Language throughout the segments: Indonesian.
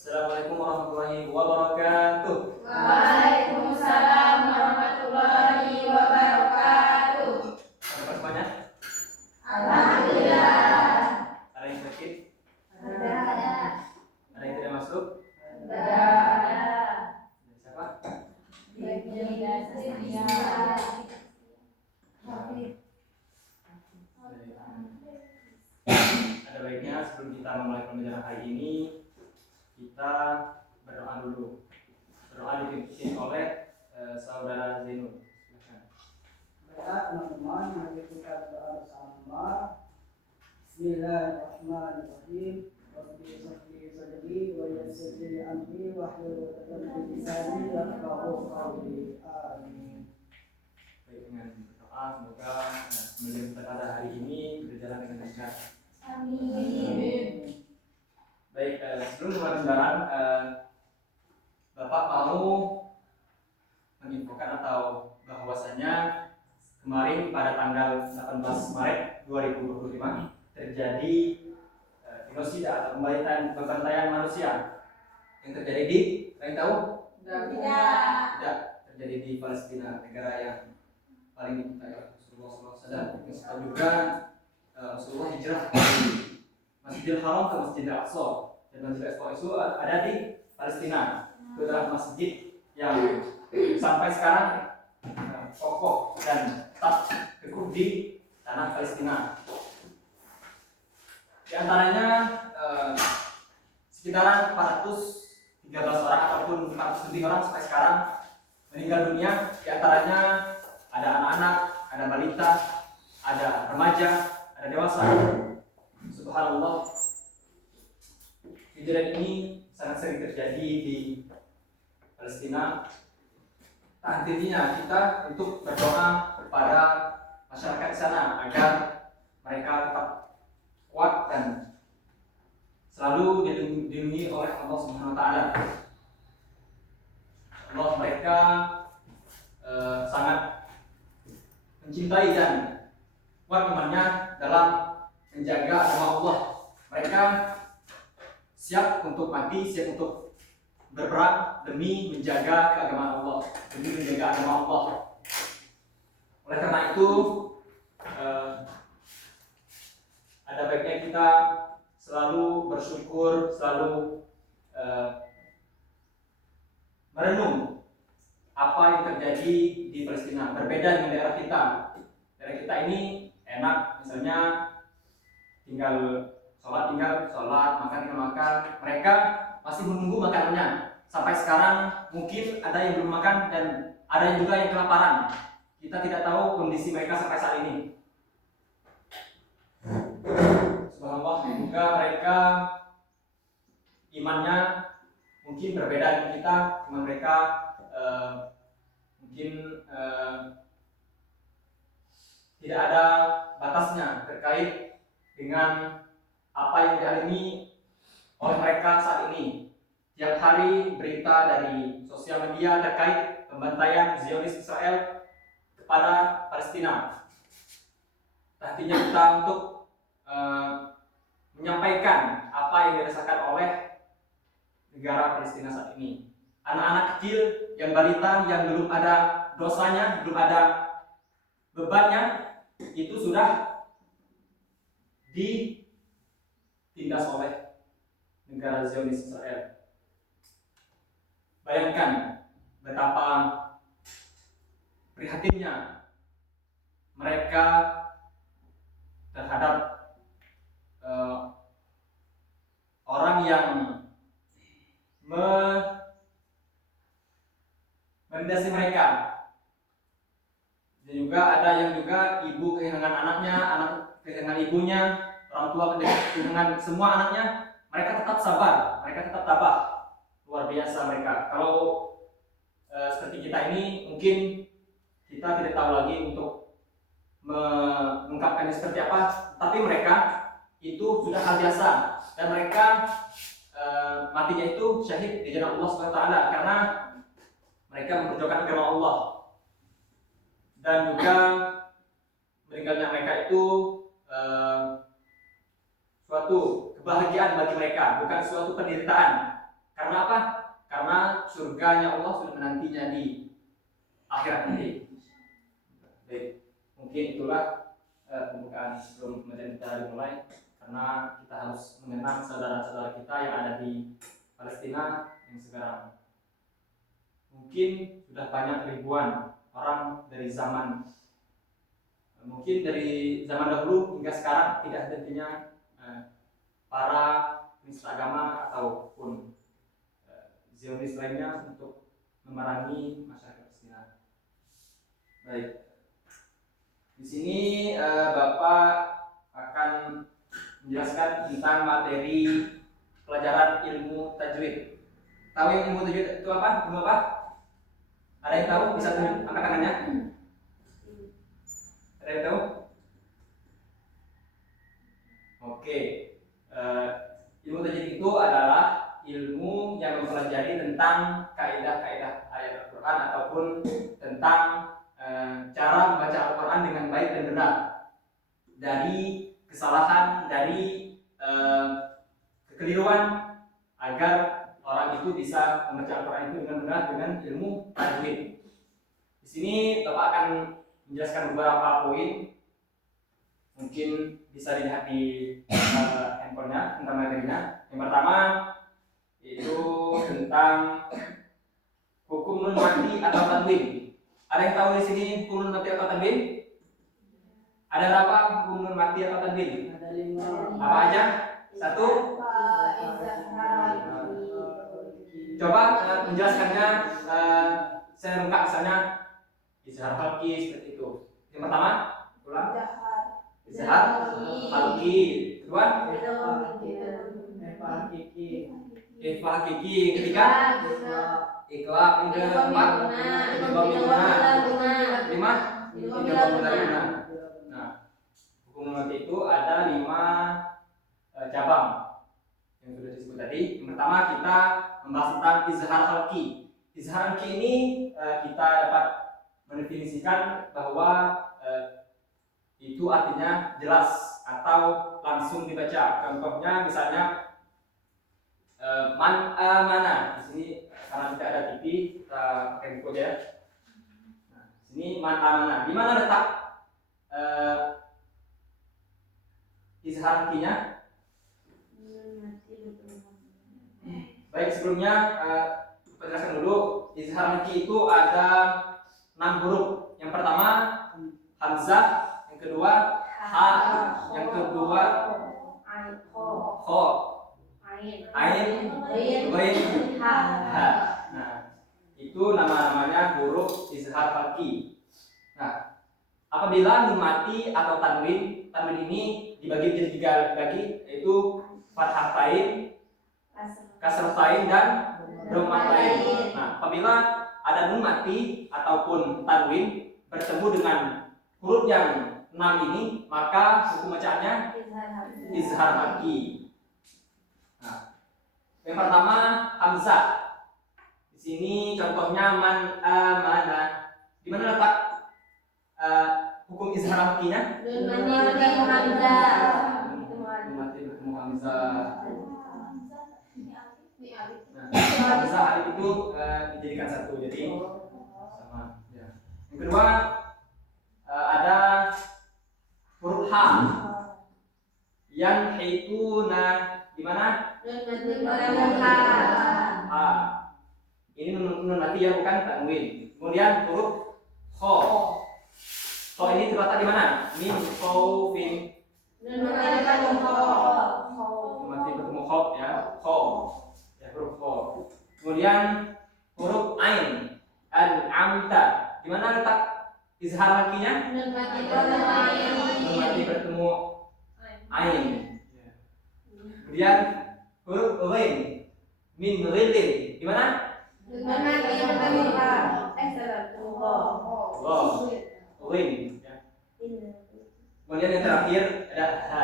Assalamualaikum warahmatullahi wabarakatuh. Waalaikumsalam warahmatullahi wabarakatuh. Apa semuanya? Alhamdulillah. Ada yang sakit? Ada. Ada yang tidak masuk? Ada. Siapa? Ada baiknya sebelum kita memulai pembelajaran hari ini, kita berdoa dulu. Berdoa dipimpin oleh saudara Zainul. Silakan. Baik teman-teman, mari kita berdoa bersama. Bismillahirrahmanirrahim. Rabbi sholli sadri wa yassir li amri wahlul 'uqdatam min lisani yafqahu qawli. Amin. Baik, dengan berdoa semoga pembelajaran kita pada hari ini berjalan dengan lancar. Amin. Baik, sebelum mulai pembelajaran, Bapak mau menginfokan atau bahwasanya kemarin pada tanggal 18 Maret 2025 terjadi genosida atau pembantaian manusia yang terjadi di, kalian tahu? Tidak, terjadi di Palestina, negara yang paling dicintai oleh Rasulullah SAW. Yang tahu juga Rasulullah hijrah dari Masjidil Haram ke Masjidil Aqsa, dan Masjidil Aqsa itu ada di Palestina. Itu adalah masjid yang sampai sekarang kokoh dan tetap teguh di tanah Palestina. Di antaranya sekitaran 413 orang ataupun 400 lebih orang sampai sekarang meninggal dunia. Di antaranya ada anak-anak, ada balita, ada remaja, ada dewasa. Subhanallah, kejadian ini sangat sering terjadi di Palestina. Tak hentinya kita untuk berdoa kepada masyarakat di sana agar mereka tetap kuat dan selalu dilindungi oleh Allah Subhanahu wa taala. Allah, mereka sangat mencintai dan kuat imannya dalam menjaga agama Allah. Mereka siap untuk mati, siap untuk berperang demi menjaga keagamaan Allah, demi menjaga agama Allah. Oleh karena itu, ada baiknya kita selalu bersyukur, selalu merenung apa yang terjadi di Palestina. Berbeda dengan daerah kita. Daerah kita ini enak, misalnya tinggal sholat, makan, tinggal makan. Mereka masih menunggu makanannya. Sampai sekarang mungkin ada yang belum makan dan ada juga yang kelaparan. Kita tidak tahu kondisi mereka sampai saat ini. Subhanallah, juga mereka imannya mungkin berbeda dengan kita. Iman mereka mungkin tidak ada batasnya terkait dengan apa yang dialami oleh mereka saat ini. Tiap hari berita dari sosial media terkait pembantaian Zionis Israel kepada Palestina. Artinya kita untuk menyampaikan apa yang dirasakan oleh negara Palestina saat ini. Anak-anak kecil, yang balita, yang belum ada dosanya, belum ada bebannya, itu sudah ditindas oleh negara Zionis Israel. Bayangkan betapa prihatinnya mereka terhadap orang yang menindasi mereka. Dan juga ada yang juga ibu kehilangan anaknya, anak kehilangan ibunya, orang tua kehilangan semua anaknya. Mereka tetap sabar, mereka tetap tabah. Luar biasa mereka. Kalau seperti kita ini mungkin kita tidak tahu lagi untuk mengungkapkannya seperti apa, tapi mereka itu sudah hal biasa, dan mereka matinya itu syahid di jalan Allah SWT karena mereka memperjuangkan agama Allah. Dan juga meninggalnya mereka itu suatu kebahagiaan bagi mereka, bukan suatu penderitaan. Karena apa? Karena surganya Allah sudah menantinya di akhirat nanti. Baik, mungkin itulah pembukaan sebelum pembelajaran kita dimulai, karena kita harus mengenang saudara-saudara kita yang ada di Palestina yang sekarang mungkin sudah banyak ribuan orang dari zaman dahulu hingga sekarang tidak hentinya para penista agama ataupun Zionis lainnya untuk memerangi masyarakat Palestina. Baik, di sini Bapak akan menjelaskan tentang materi pelajaran ilmu tajwid. Tahu yang ilmu tajwid itu apa? Ilmu apa? Ada yang tahu? Bisa tunjuk, angkat tangannya. Ada yang tahu? Oke, ilmu tajwid itu adalah ilmu yang mempelajari tentang kaidah-kaidah ayat Al-Quran ataupun tentang cara membaca Al-Quran dengan baik dan benar, dari kesalahan, dari kekeliruan, agar orang itu bisa membaca Al-Quran itu dengan benar dengan ilmu tajwid. Di sini Bapak akan menjelaskan beberapa poin, mungkin bisa dilihat di handphonenya tentang materinya. Yang pertama itu tentang hukum nun mati atau tanwin. Ada yang tahu di sini hukum nun mati atau tanwin? Ada berapa hukum nun mati atau tanwin? Ada 5. Apa aja? 1. Coba menjelaskannya. Saya lengkap, misalnya izhar halqi seperti itu. Yang pertama, ulang. Izhar halqi. Kedua, ikhfa hakiki. Ketiga, ikhlas. Yang keempat, idgham guna. 5, idgham guna. Nah, hukum nanti itu ada 5 cabang yang sudah disebut tadi. Yang pertama kita membahas tentang izhar halqi. Izhar halqi ini kita dapat mendefinisikan bahwa itu artinya jelas atau langsung dibaca. Contohnya misalnya man amana. Di sini karena tidak ada TV, kita pakai buku aja. Nah, di sini man amana. Di mana letak izhar halqinya? Baik, sebelumnya penjelasan dulu. Izhar halqi itu ada 6 huruf. Yang pertama hamzah, yang kedua ha, yang kedua kho, ain, ghain, ha. Nah, itu nama-namanya huruf izhar halqi. Nah, apabila nun mati atau tanwin ini dibagi menjadi 3 bagi, yaitu fathatain, kasratain, dan dhammatain. Nah, apabila ada nun mati ataupun tanwin bertemu dengan huruf yang 6 ini, maka hukum bacaannya izhar halqi. Nah, yang pertama hamzah. Di sini contohnya man amana. Di mana letak hukum izhar halqinya? Nun mati hamzah. Nun mati bertemu hamzah. Nah, hamzah alif itu dijadikan satu, jadi sama. Ya. Yang kedua ada huruf ha. Yang haituna. Di mana? Nun mati ha. Ini nun mati ya, bukan tanwin. Kemudian huruf kho. Kho ini terletak di mana? Min khaufin. Nun mati bertemu kho. Nun mati bertemu kho, ya. Kho. Ya, huruf kho. Kemudian huruf ain. An'amta. Di mana letak izhar halqinya? Nun mati bertemu ain. Nun mati bertemu ain. Kemudian huruf ghain. Min ghillin. Di mana? Nun mati bertemu ha. Bertemu kho. Ghain. Ya. Kemudian yang terakhir ada ha.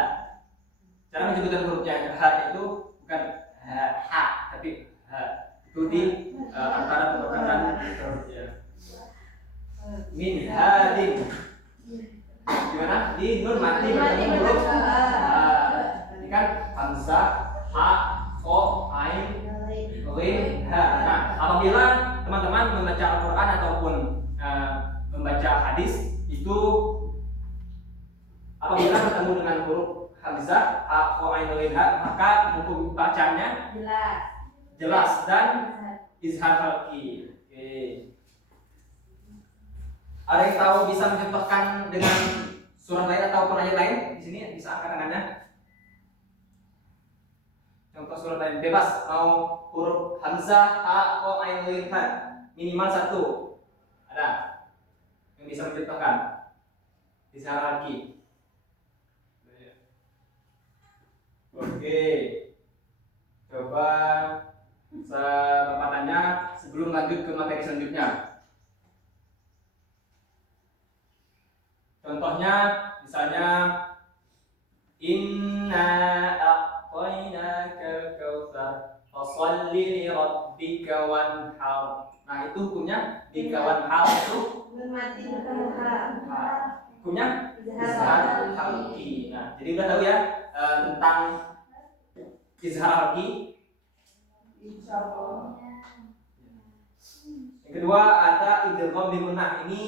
Cara menyebutkan hurufnya ha itu bukan ha, tapi ha. Itu di antara tentukan huruf, ya. Min hadin. Gimana? Di nun mati bertemu huruf ha. Ini kan hamzah, ha, kho, ain, lin ha. Nah, apabila teman-teman membaca Al-Qur'an ataupun membaca hadis itu apabila bertemu dengan huruf hamzah ha wa ain lin ha, maka hukum bacanya jelas dan izhar halqi. Oke. Ada yang tahu bisa mencontohkan dengan surah lain ataupun ayat lain di sini? Bisa angkat tangannya. Contoh surah lain bebas, mau huruf hamzah ha wa ain lin ha, minimal 1. Ada yang bisa mencontohkan? Izhar halqi. Oke. Coba Bapak tanya sebelum lanjut ke materi selanjutnya. Contohnya misalnya inna a'tainakal kautsar fasholli li rabbika wanhar. Nah, itu hukumnya bika wanhar itu hukumnya izhar halqi. Nah, jadi udah tahu ya tentang izhar halqi. Insyaallah. Yang kedua ada idgham bi gunnah. Ini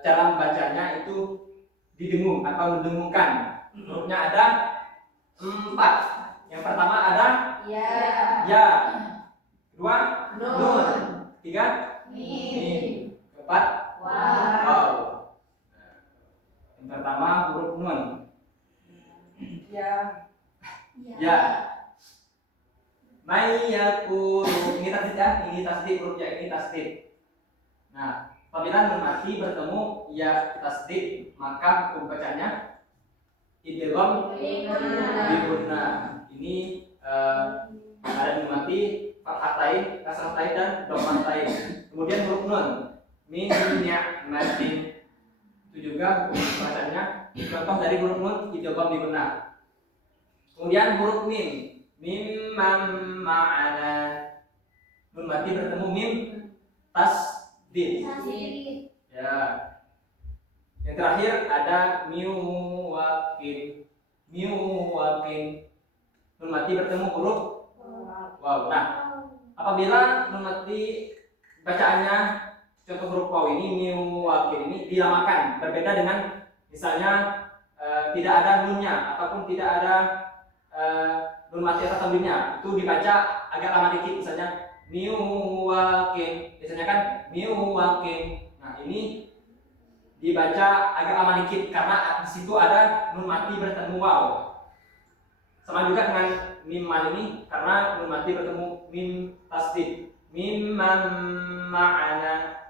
cara membacanya itu didengung atau mendengungkan. Hurufnya ada 4. Yang pertama ada ya. Kedua nun. Ketiga mim. Keempat waw. Yang pertama huruf nun. Ya. Mayyakulu, ini tasdid ya, ini tasdid hurufnya, ini tasdid. Nah, apabila nun mati bertemu ya tasdid, maka hukum bacanya idgham bi gunnah. Ini ada nun mati, fathatain, kasratain dan dhammatain. Kemudian huruf nun min ni'matin. Itu juga hukum bacanya contoh dari huruf nun idgham bi gunnah. Kemudian huruf mim ma'ana, nun mati bertemu mim tasdid. Ya. Yang terakhir ada miwaqin. Nun mati bertemu huruf waw. Nah, apabila nun mati bacaannya contoh huruf waw ini miwaqin ini dilamakan, berbeda dengan misalnya tidak ada nunnya ataupun tidak ada nun mati atau tanwinnya, itu dibaca agak lama dikit, misalnya miwaqin, biasanya kan miwaqin. Nah, ini dibaca agak lama dikit karena di situ ada nun mati bertemu waw. Sama juga dengan mim ini karena nun mati bertemu mim tasdid. Mim ma'ana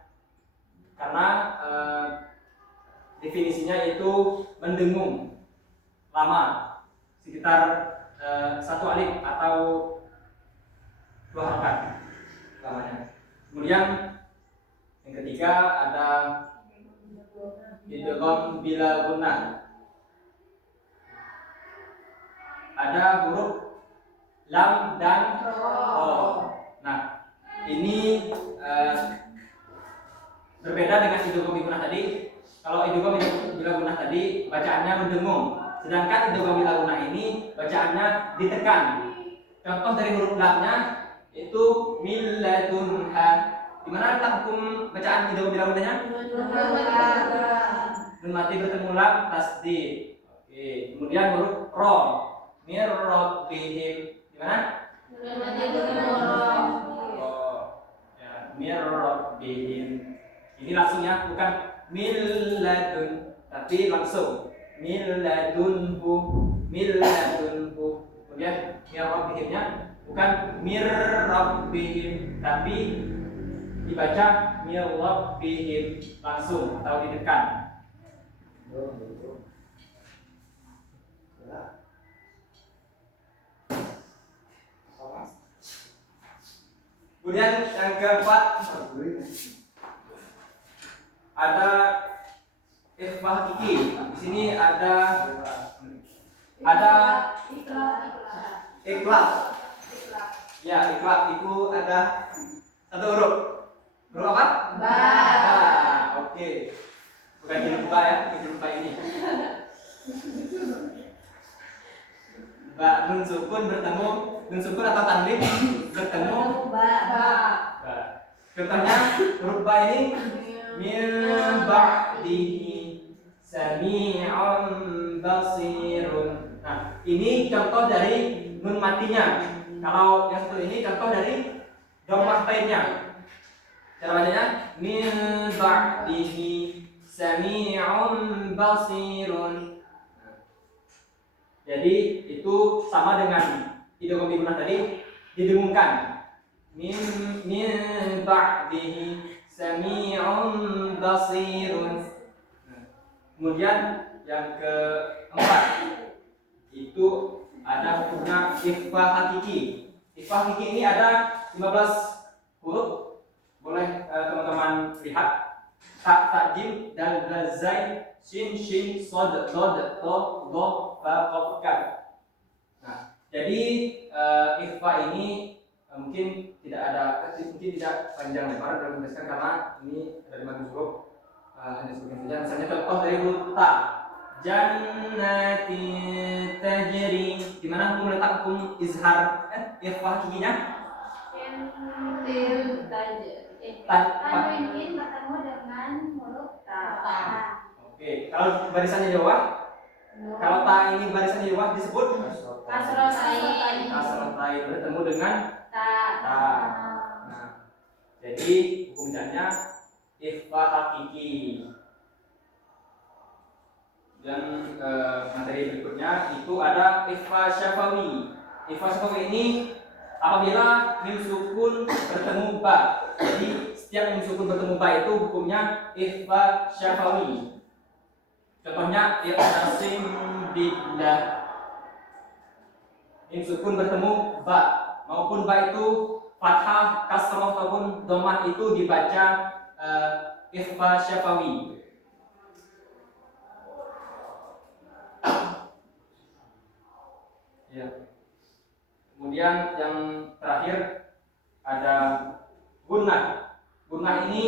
karena definisinya itu mendengung lama sekitar 1 alif atau 2 harakat lamanya. Kemudian yang ketiga ada idgham bila gunnah. Ada huruf lam dan ro. Nah, ini berbeda dengan idgham bila gunnah tadi. Kalau idgham bila gunnah tadi bacaannya mendengung. Sedangkan idgham bila gunnah ini bacaannya ditekan. Contoh dari huruf lamnya itu milladunha. Di mana letak hukum bacaan idgham bila gunnahnya? Nun mati bertemu lam tasdid. Oke. Kemudian huruf ro mir rabbihim. Di mana? Ya, mir rabbihim. Ini langsung ya, bukan milladun, tapi langsung milladunhu. Kemudian mir rabbihimnya bukan mir rabbihim, tapi dibaca mir rabbihim langsung atau ditekan. Kemudian yang keempat ada ikhfah hakiki. Di sini ada ikhlas. Ya, ikhlas itu ada 1 huruf. Huruf apa? Ba. Oke. Bukan huruf ba ya, huruf ba ini. Ba. Nun sukun bertemu, nun sukun atau tanwin bertemu Ba. ba. Contohnya huruf ba ini min ba'dihi sami'un basirun. Nah, ini contoh dari nun matinya. Kalau yang satu ini contoh dari dhammah taibnya. Cara bacanya min ba'dihi sami'un basirun. Jadi itu sama dengan idgham bi gunnah tadi, didengungkan. Min ba'dihi sami'un basirun. Kemudian yang keempat itu ada hukumnya ikhfa hakiki. Ikhfa hakiki ini ada 15 huruf. Boleh teman-teman lihat. Ta, ta, jim, dal, dal, zain, shin, shin, sod, dod, to, do, fa, qaf, kaf. Nah, jadi ikhfa ini mungkin tidak panjang lebar dalam menjelaskan karena ini ada 15 huruf. Hanya sebagian saja. Misalnya contoh dari huruf ta, jannati tajri. Di mana hukum letak hukum izhar ikhfa hakikinya? Tanwin bertemu dengan huruf ta. Oke, kalau barisannya di bawah, kalau ta ini barisannya di bawah disebut Kasrotain. kasrotain bertemu dengan Ta. ta. Nah, jadi hukumnya ikhfa hakiki. Dan materi berikutnya itu ada ikhfa syafawi. Ikhfa syafawi ini apabila mim sukun bertemu ba. Jadi setiap mim sukun bertemu ba itu hukumnya ikhfa syafawi. Contohnya iqtasim billah. Mim sukun bertemu ba maupun ba itu fathah, kasrah ataupun dhammah itu dibaca ikhfa syafawi. Ya. Kemudian yang terakhir ada gunnah. Gunnah ini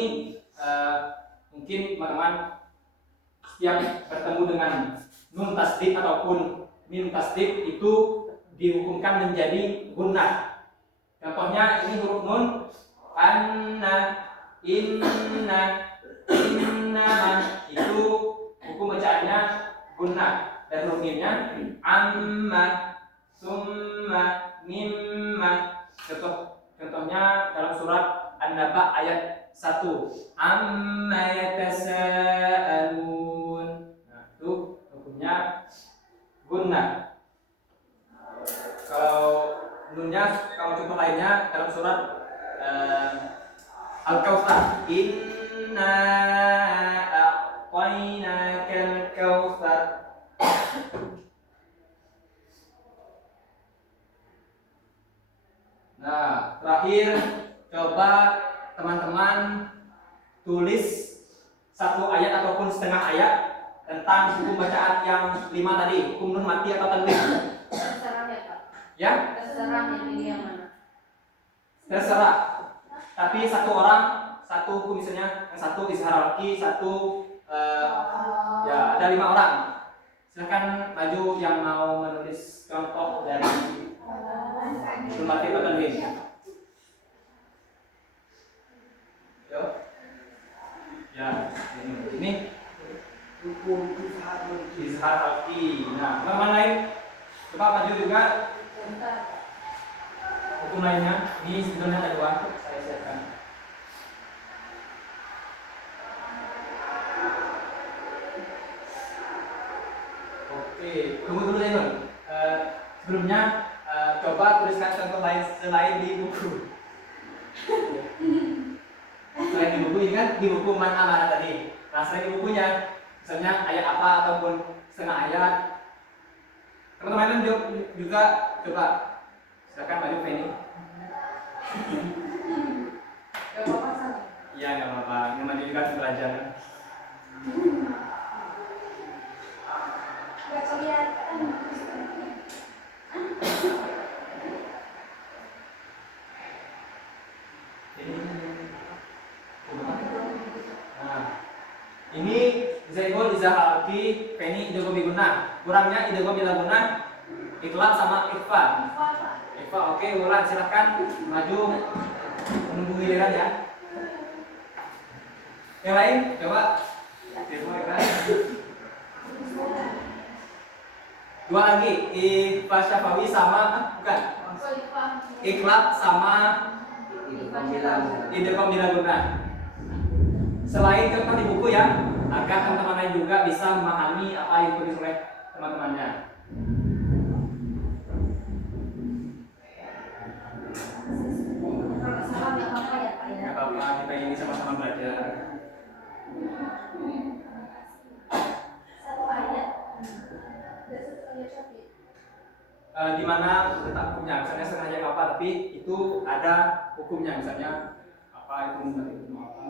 mungkin teman-teman setiap bertemu dengan nun tasdid ataupun mim tasdid itu dihukumkan menjadi gunnah. Contohnya ini huruf nun, anna, inna, itu hukum bacaannya gunnah. Dan huruf mimnya amma, summa, mimma. Contohnya dalam surat An-Naba ayat 1, amma yatasaalun. Nah, itu hukumnya gunnah. Kalau nunnya, kalau contoh lainnya dalam surat Al-Kautsar, inna a'tainakal kautsar. Nah, terakhir coba teman-teman tulis satu ayat ataupun setengah ayat tentang hukum bacaan yang 5 tadi, hukum nun mati atau tanwin. Terserah ya Pak. Ya? Terserah yang pilih yang mana. Terserah. Tapi satu orang, satu hukum misalnya, yang satu izhar laki, satu ya ada 5 orang. Silakan maju yang mau menulis contoh dari nun mati atau tanwin. Yo. Ya, ini Hukum izhar laki. Nah, teman lain coba maju juga hukum lainnya. Ini sebetulnya ada 2, saya siapkan. Oke, tunggu dulu ya, Nun. Sebelumnya coba tuliskan contoh lain selain di buku. Selain di buku ini kan di buku man amanah tadi. Nah, selain di bukunya, misalnya ayat apa ataupun setengah ayat. Teman-teman juga coba silakan maju Feni. Iya, nggak apa-apa. Yang maju juga belajar. Nggak kelihatan. Nah, ini Zainul izah halki, Feni idgham bi gunnah. Kurangnya idgham bila gunnah Ikhlas sama ikhfa. Ikhfa, oke, ulang silahkan maju menunggu giliran ya. Yang lain, coba. Dua lagi, ikhfa syafawi sama bukan. Ikhlas sama idgham bila guna. Selain contoh di buku ya, agar teman-teman lain juga bisa memahami apa yang ditulis oleh teman-temannya. Gak apa-apa, kita ini sama-sama belajar. Di mana letak hukumnya, misalnya sengaja apa, tapi itu ada hukumnya, misalnya apa itu nanti itu apa.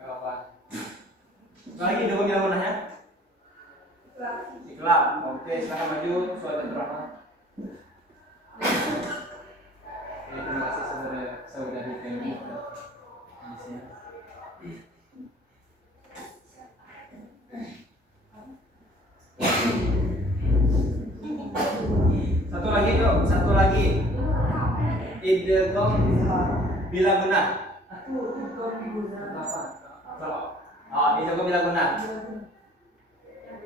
Gak apa. Lagi dulu yang mananya? Ikhlas. Oke, silakan maju soal terang. Terima kasih saudari Femi. Satu lagi. Idgham bila guna. Idgham bila guna.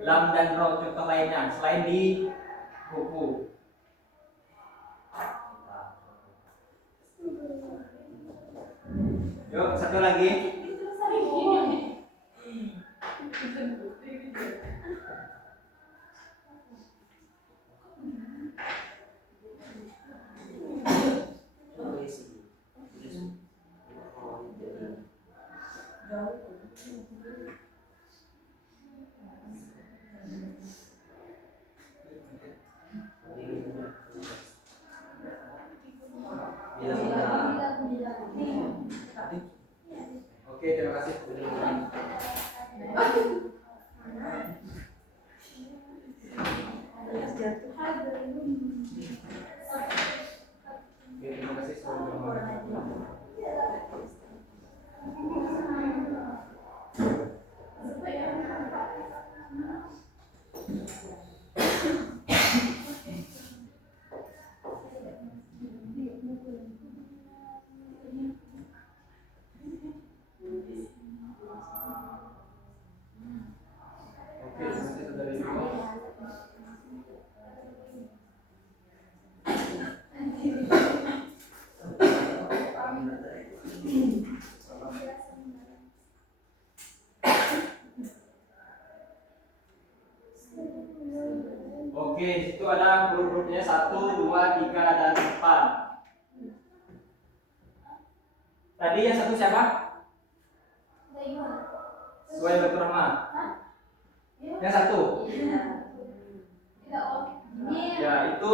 Lam dan ro contoh lainnya selain di buku. Yuk, satu lagi. Oke, terima kasih. Terima kasih Oke, di situ ada huruf-hurufnya 1, 2, 3, dan 4. Tadi yang satu siapa? Suhaib Rahman. Yang satu? Ya, itu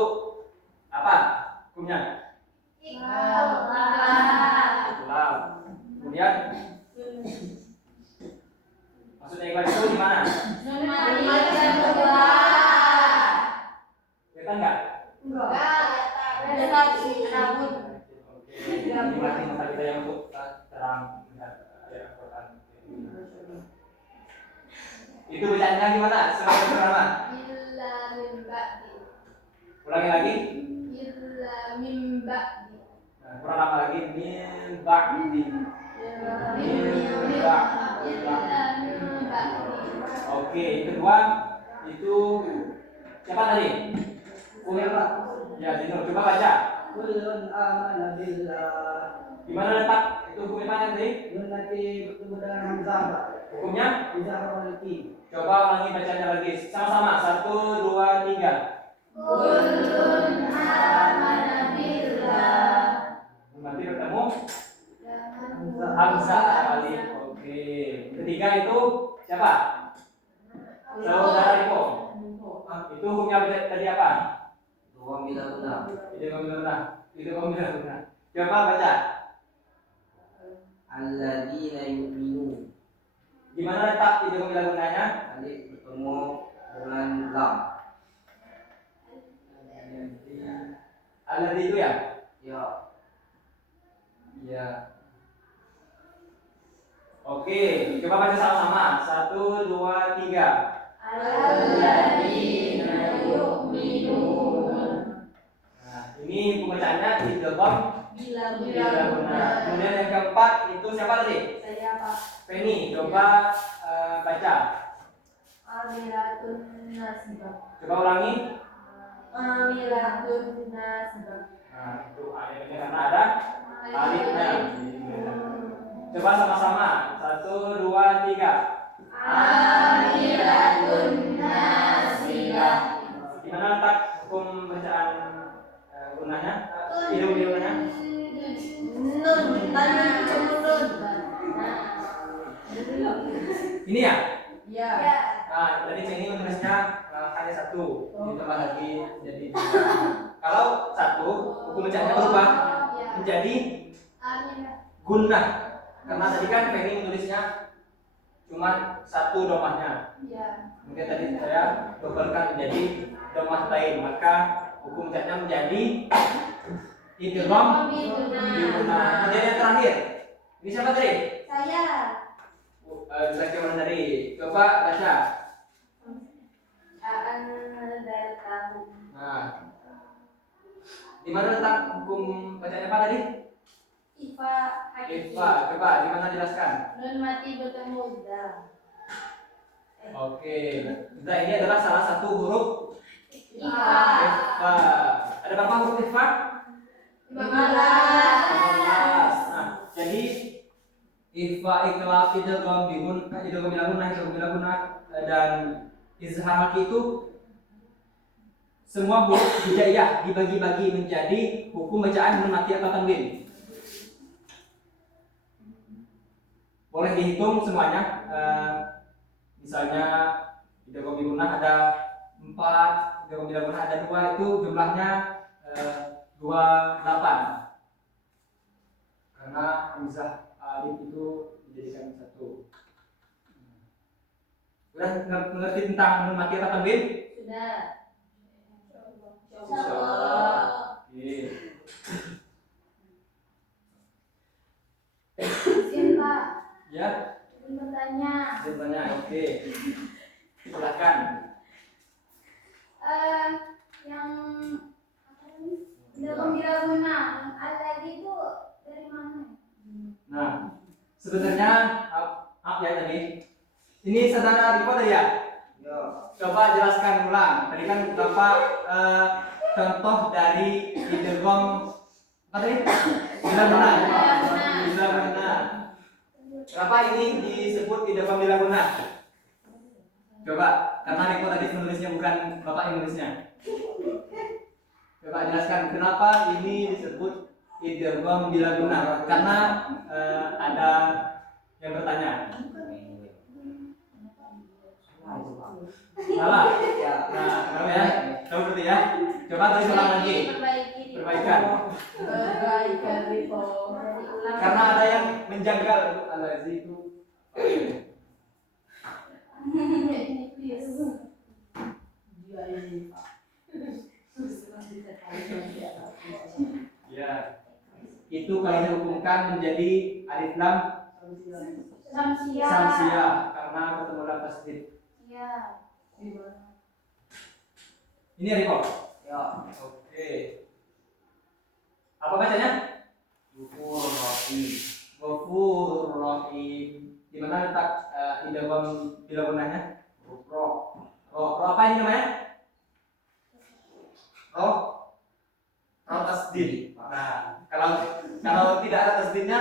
apa? Hukumnya? Ikhlas. Kemudian maksudnya ikhlas itu di mana? Kelihatan enggak? Ini mati mata kita yang untuk terang melihat ayat Al-Quran. Itu bacanya gimana? Sekarang pertama. Ulangi lagi. Nah, kurang lama lagi. Min ba'di. Oke, kedua itu siapa tadi? Ya, Dino, coba baca. Kullun amana billah. Di mana letak itu hukumnya tadi? Nun nanti bertemu dengan hamzah, Pak. Hukumnya? Izah awalki. Coba ulangi bacanya lagi. Sama-sama. 1, 2, 3. Kullun amana billah. Nanti bertemu hamzah alif. Oke. Ketiga itu siapa? Saudara Iko. Itu hukumnya tadi apa? Dua bila guna. Itu kombinasi guna. Coba baca. Alladzina yu'minun. Di mana letak itu kombinasi gunanya? Alif bertemu dengan lam. Alladzi itu ya? Ya. Ya. Oke, coba baca sama-sama. 1, 2, 3. Alladzina yu'minun. Nah, ini pembacaannya idgham Bila bila guna. Kemudian yang keempat itu siapa tadi? Saya Pak. Penny, coba baca. Amilatun nasibah. Coba ulangi. Amilatun nasibah. Nah, itu ini karena ada alifnya. Coba sama-sama. 1, 2, 3. Amilatun nasibah. Gimana letak hukum bacaan gunanya? Hidung-hidungnya? Nun. Tadi nun. Ini ya? Ya. Nah, tadi Penny menulisnya hanya 1. Ditambah lagi jadi 2. Kalau 1, hukum bacaannya berubah menjadi gunnah. Karena tadi kan Penny menulisnya cuma 1 domahnya. Mungkin tadi saya dobelkan menjadi domah lain, maka hukum bacaannya menjadi idgham biguna. Kemudian yang terakhir, ini siapa tadi? Saya. Laki mana tadi? Coba baca. Anzaltahu. Nah, di mana letak hukum bacanya apa tadi? Ifa hakiki. Ifa, coba di mana jelaskan? Nun mati bertemu dal. Oke, nah ini adalah salah satu huruf Ifa. Ifa. Ada berapa huruf Ifa? 15. 15. Nah, jadi Ifa, iklaf, idgham, idgham bila gunnah, dan izhar haki itu semua huruf hijaiyah dibagi-bagi menjadi hukum bacaan nun mati atau tanwin. Boleh dihitung semuanya. Misalnya idgham bila gunnah ada 4, idgham bila gunnah ada 2, itu jumlahnya 28. Karena hamzah alif itu dijadikan 1. Udah mengerti tentang nun mati atau tanwin? Sudah. Insyaallah. Oke. Izin Pak, Ya, izin bertanya. jawabannya oke. Silakan. Yang apa ini? Bila guna, alladzi itu dari mana? Nah, sebenarnya apa ya tadi? Ini saudara Riko tadi ya? Ya. Coba jelaskan ulang. Tadi kan Bapak contoh dari idgham apa tadi? Bila guna. Bila guna. Kenapa ini disebut idgham bila guna? Coba, karena Riko tadi menulisnya bukan Bapak yang menulisnya. Coba jelaskan kenapa ini disebut idgham bila guna? Karena ada yang bertanya. Salah. Ya. Nah, kamu ya, kamu berarti ya. Coba tulis ulang lagi. Perbaikan. Perbaikan Ripo. Karena ada yang menjanggal itu. Dia ini Pak. Ya. Itu kalau dihukumkan menjadi alif lam samsiah karena ketemu lam tasdid. Iya. Ini Riko. Ya. Oke. Apa bacanya? Syukur Rahim. Ghafur Rahim. Di mana letak idgham bila gunanya? Roh. Roh apa ini namanya? Roh tasdid. Nah, kalau tidak ada tasdidnya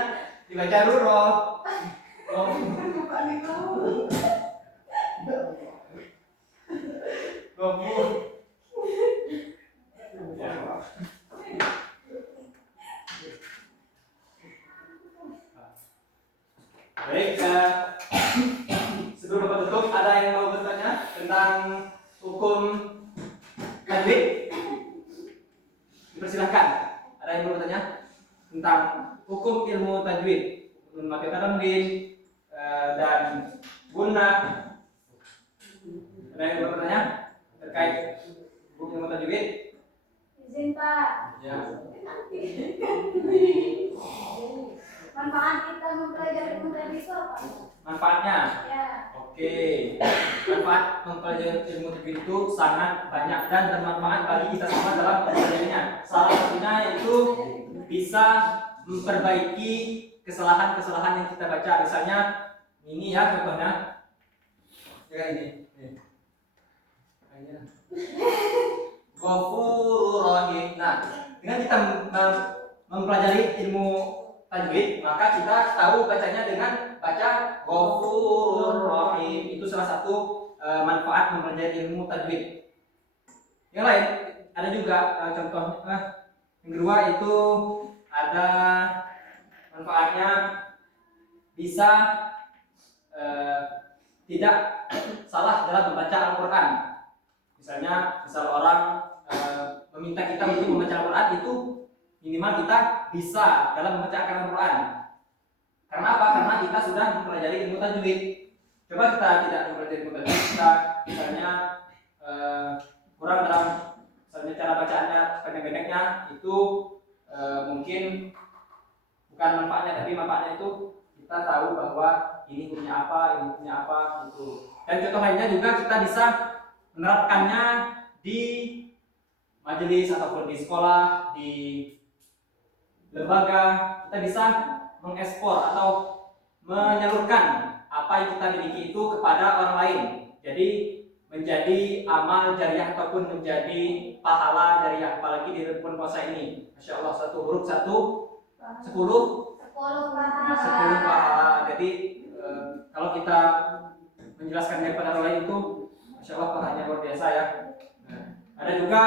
dibaca roh. Ghafur. Baik, sebelum Bapak tutup, ada yang mau bertanya tentang hukum tajwid? Dipersilahkan. Ada yang mau bertanya tentang hukum ilmu tajwid, nun mati tanwin dan gunnah? Ada yang mau bertanya terkait hukum ilmu tajwid? Izin Pak. Ya. Manfaat kita mempelajari ilmu tajwid itu apa? Manfaatnya. Ya. Oke. Manfaat mempelajari ilmu tajwid itu sangat banyak dan bermanfaat bagi kita semua dalam mempelajarinya. Salah satunya yaitu bisa memperbaiki kesalahan-kesalahan yang kita baca. Misalnya ini ya contohnya. Ya ini. Ghafurur Rahim. Nah, dengan kita mempelajari ilmu tajwid, maka kita tahu bacanya dengan baca Ghafurur Rahim. Itu salah satu manfaat mempelajari ilmu tajwid. Yang lain ada juga contohnya. Yang kedua itu ada manfaatnya bisa tidak salah dalam membaca Al-Quran. Misal orang meminta kita untuk membaca Al-Quran, itu minimal kita bisa dalam membacakan Al-Quran. Karena apa? Karena kita sudah mempelajari ilmu tajwid. Coba kita tidak mempelajari ilmu tajwid, kita misalnya kurang dalam misalnya cara bacaannya pendek-pendeknya, itu mungkin bukan manfaatnya, tapi manfaatnya itu kita tahu bahwa ini punya apa gitu. Dan contoh lainnya juga kita bisa menerapkannya di majelis ataupun di sekolah, di lembaga. Kita bisa mengekspor atau menyalurkan apa yang kita miliki itu kepada orang lain. Jadi menjadi amal jariah ataupun menjadi pahala jariah, apalagi di bulan puasa ini. Masya Allah, satu huruf 10 pahala. Jadi kalau kita menjelaskannya kepada orang lain itu, Masya Allah, pahalanya luar biasa ya. Ada juga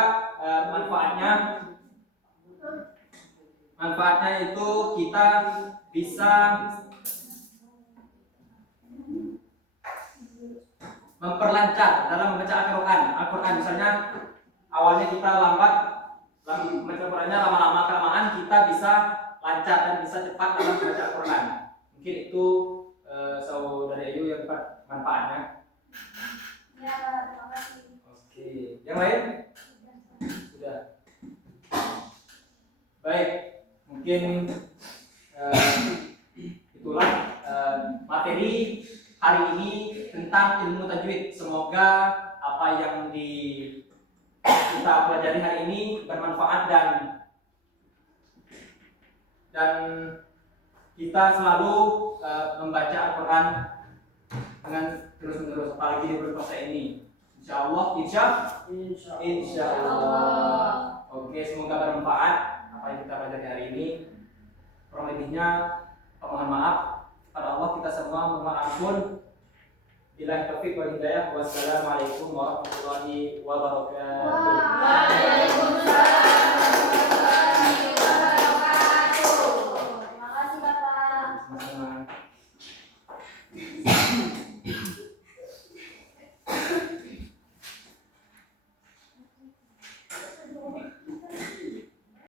manfaatnya itu kita bisa memperlancar dalam membaca Al-Quran. Misalnya awalnya kita lambat membaca Al-Qurannya, lama-lama kelamaan kita bisa lancar dan bisa cepat dalam membaca Al-Quran. Mungkin itu saudara Ayu yang dapat manfaatnya. Ya, terima kasih. Oke, yang lain? Sudah. Baik, mungkin itulah materi hari ini tentang ilmu tajwid. Semoga apa yang kita pelajari hari ini bermanfaat dan kita selalu membaca Al-Quran dengan terus-menerus, apalagi di bulan puasa ini. Insya Allah. Oke, semoga bermanfaat apa yang kita pelajari hari ini. Kurang lebihnya mohon maaf kepada Allah, kita semua mohon ampun. Billahi taufiq wal hidayah. Wassalamualaikum warahmatullahi wabarakatuh.